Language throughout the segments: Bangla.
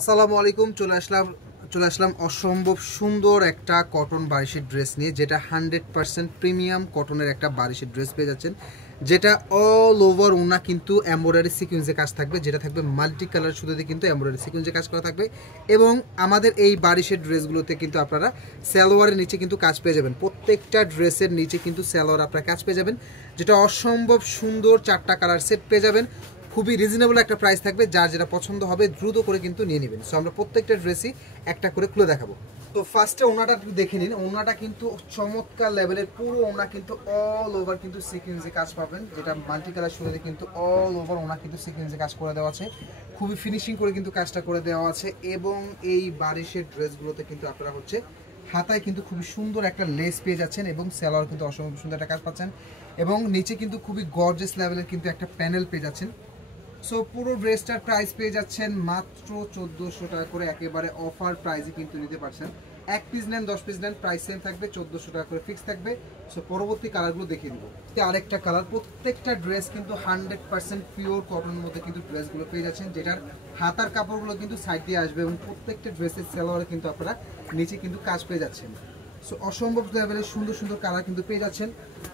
আসসালামু আলাইকুম। চলে আসলাম অসম্ভব সুন্দর একটা কটন বারিশের ড্রেস নিয়ে, যেটা 100% প্রিমিয়াম কটনের একটা বারিশের ড্রেস পেয়ে যাচ্ছেন, যেটা অল ওভার ওনা কিন্তু এমব্রয়ডারি সিকোয়েন্সে কাজ থাকবে, যেটা থাকবে মাল্টি কালার সুতোতে কিন্তু এমব্রয়ডারি সিকোয়েন্সে কাজ করা থাকবে। এবং আমাদের এই বারিশের ড্রেসগুলোতে কিন্তু আপনারা সালোয়ারের নিচে কিন্তু কাজ পেয়ে যাবেন, প্রত্যেকটা ড্রেসের নিচে কিন্তু সালোয়ার আপনারা কাজ পেয়ে যাবেন, যেটা অসম্ভব সুন্দর 4টা কালার সেট পেয়ে যাবেন। খুবই রিজনেবল একটা প্রাইস থাকবে, যার যেটা পছন্দ হবে দ্রুত করে কিন্তু নিয়ে নেবেন। সো আমরা প্রত্যেকটা ড্রেসই একটা করে খুলে দেখাবো। তো ফার্স্টে ওনাটা দেখে নিন। ওনাটা কিন্তু চমৎকার লেভেলের, পুরো ওনা কিন্তু অল ওভার কিন্তু সিকোয়েন্সে কাজ পাবেন, যেটা মাল্টি কালার শুরুতে কিন্তু অল ওভার ওনা কিন্তু সিকোয়েন্সে কাজ করে দেওয়া আছে, খুবই ফিনিশিং করে কিন্তু কাজটা করে দেওয়া আছে। এবং এই বারিশের ড্রেসগুলোতে কিন্তু আপনারা হাতায় কিন্তু খুবই সুন্দর একটা লেস পেয়ে যাচ্ছেন, এবং সালোয়ার কিন্তু অসম্ভব সুন্দর একটা কাজ পাচ্ছেন, এবং নিচে কিন্তু খুবই গর্জিয়াস লেভেলের কিন্তু একটা প্যানেল পেয়ে যাচ্ছেন। সো পুরো ড্রেসটার প্রাইস পেয়ে যাচ্ছেন মাত্র 1400 টাকা করে, একেবারে অফার প্রাইসে কিন্তু নিতে পারছেন। 1 পিস নেন 10 পিস নেন প্রাইস সেম থাকবে, 1400 টাকা করে ফিক্স থাকবে। সো পরবর্তী কালারগুলো দেখিয়ে দিব। আরেকটা কালার, প্রত্যেকটা ড্রেস কিন্তু 100% পিওর কটনের মধ্যে কিন্তু ড্রেসগুলো পেয়ে যাচ্ছেন, যেটার হাতার কাপড়গুলো কিন্তু সাইড দিয়ে আসবে, এবং প্রত্যেকটা ড্রেসের সালোয়ারে কিন্তু আপনারা নিচে কিন্তু কাজ পেয়ে যাচ্ছেন। সো অসম্ভব লেভেলের সুন্দর সুন্দর কালার কিন্তু পেয়ে যাচ্ছেন।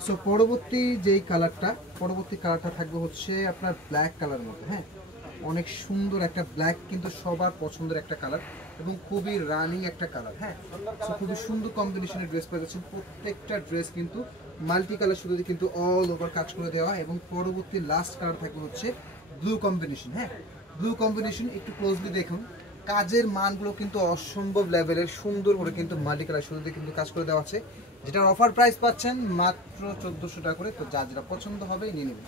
সো পরবর্তী কালারটা থাকবে হচ্ছে আপনার ব্ল্যাক কালার মধ্যে। হ্যাঁ, অনেক সুন্দর একটা ব্ল্যাক, কিন্তু সবার পছন্দের একটা কালার, এবং খুবই রানিং একটা কালার। হ্যাঁ, সো খুবই সুন্দর কম্বিনেশনের ড্রেস পেয়ে যাচ্ছেন। প্রত্যেকটা ড্রেস কিন্তু মাল্টি কালার শুধু কিন্তু অল ওভার কাজ করে দেওয়া। এবং পরবর্তী লাস্ট কালার থাকবে হচ্ছে ব্লু কম্বিনেশন। হ্যাঁ, ব্লু কম্বিনেশন একটু ক্লোজলি দেখুন, কাজের মানগুলো কিন্তু অসম্ভব লেভেলের সুন্দর করে কিন্তু মাল্টি কালার শুরুতে কিন্তু কাজ করে দেওয়া আছে, যেটার অফার প্রাইস পাচ্ছেন মাত্র 1400 টাকা করে। তো যা যেটা পছন্দ হবে নিয়ে নেবেন।